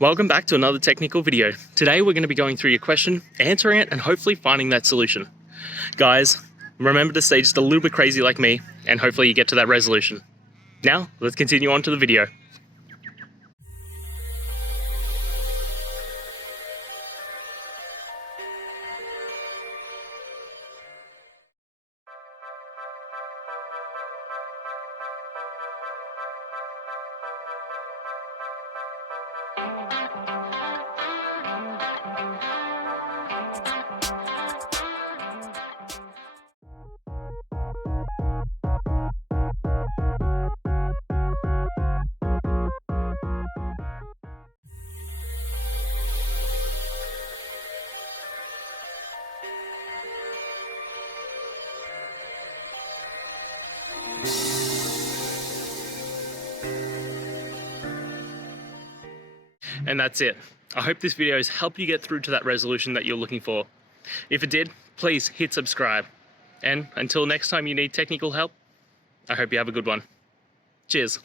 Welcome back to another technical video. Today we're going to be going through your question, answering it, and hopefully finding that solution. Guys, remember to stay just a little bit crazy like me, and hopefully you get to that resolution. Now, let's continue on to the video. And that's it. I hope this video has helped you get through to that resolution that you're looking for. If it did, please hit subscribe. And until next time you need technical help, I hope you have a good one. Cheers.